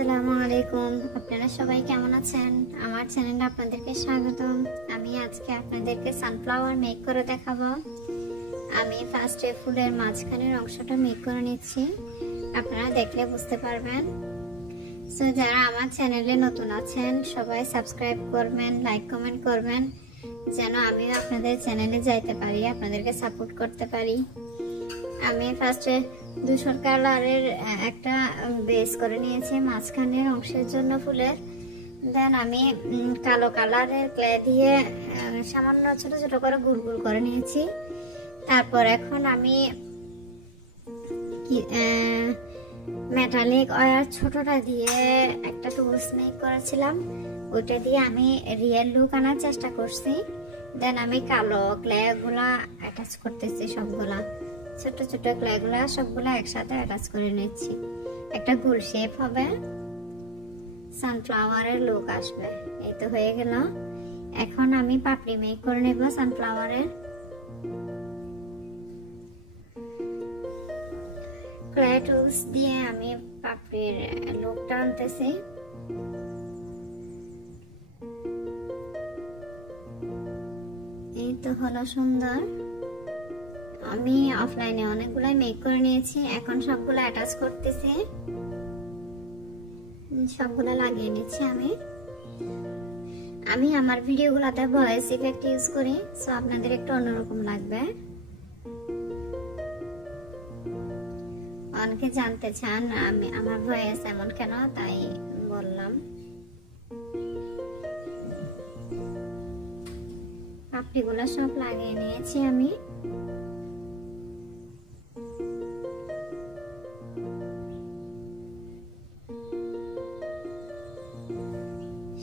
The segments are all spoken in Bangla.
আসসালামু আলাইকুম। আপনারা সবাই কেমন আছেন? আমার চ্যানেলে আপনাদেরকে স্বাগতম। আমি আজকে আপনাদেরকে সানফ্লাওয়ার মেক করে দেখাবো। আমি ফার্স্টে ফুলের মাঝখানের অংশটা মেক করে নিচ্ছি, আপনারা দেখলে বুঝতে পারবেন। সো যারা আমার চ্যানেলে নতুন আছেন সবাই সাবস্ক্রাইব করবেন, লাইক কমেন্ট করবেন, যেন আমিও আপনাদের চ্যানেলে যাইতে পারি, আপনাদেরকে সাপোর্ট করতে পারি। আমি ফার্স্টে ধূসর কালারের একটা বেস করে নিয়েছি মাঝখানের অংশের জন্য ফুলের। দেন আমি কালো কালারের ক্লে দিয়ে সামান্য ছোট ছোট করে গোল গোল করে নিয়েছি। তারপর এখন আমি মেটালিক ওয়্যার ছোটটা দিয়ে একটা টুলস মেক করেছিলাম, ওইটা দিয়ে আমি রিয়েল লুক আনার চেষ্টা করছি। দেন আমি কালো ক্লেগুলা অ্যাটাচ করতেছি, সবগুলা ছোট ছোট ক্লেগুলা সবগুলা একসাথে অ্যাটাচ করে নিচ্ছি। একটা গোল শেপ হবে, সানফ্লাওয়ারের লুক আসবে। এই তো হয়ে গেল। এখন আমি পাপড়ি মেক করে নেব সানফ্লাওয়ারের। ক্লে টুলস দিয়ে আমি পাপড়ির লুকটা আনতেছি। এই তো হলো সুন্দর। আমি অফলাইনে অনেকগুলাই মেক করে নিয়েছি, এখন সবগুলো অ্যাটাচ করতেছি, সবগুলো লাগিয়ে নিচ্ছি। আমি আমার ভিডিওগুলোতে ভয়েস ইফেক্ট ইউজ করি, সো আপনাদের একটু অন্যরকম লাগবে। অনেকে জানতে চান আমি আমার ভয়েস এমন কেন, তাই বললাম। পাপড়িগুলো সব লাগিয়ে নিয়েছি আমি।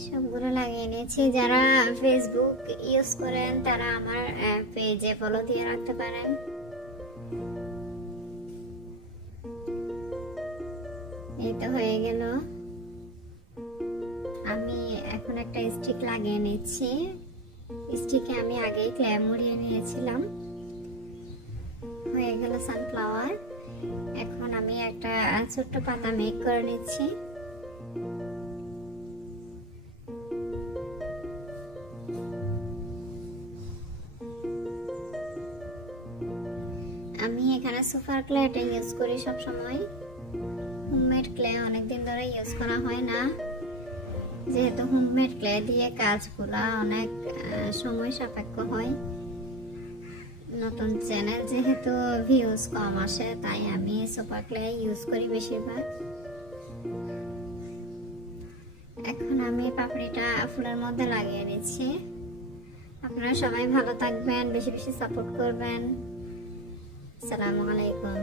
সবগুলো লাগিয়ে নিয়েছি। যারা ফেসবুক ইউজ করেন তারা আমার পেজে ফলো দিয়ে রাখতে পারেন। এই তো হয়ে গেল। আমি এখন একটা স্টিক লাগিয়ে নিচ্ছি। স্টিকে আমি আগেই ক্লে মুড়িয়ে নিয়েছিলাম। হয়ে গেল সানফ্লাওয়ার। এখন আমি একটা ছোট্ট পাতা মেক করে নিচ্ছি। আমি এখানে সুপার ক্লেটা ইউজ করি সব সময়। হোমমেড ক্লে অনেকদিন ধরে ইউজ করা হয় না, যেহেতু হোমমেড ক্লে দিয়ে কাজগুলা অনেক সময় সাপেক্ষ হয়। নতুন চ্যানেল যেহেতু ভিউজ কম আসে, তাই আমি সুপার ক্লে ইউজ করি বেশিরভাগ। এখন আমি পাপড়িটা ফুলের মধ্যে লাগিয়ে নিচ্ছি। আপনারা সবাই ভালো থাকবেন, বেশি বেশি সাপোর্ট করবেন। আসসালামু আলাইকুম।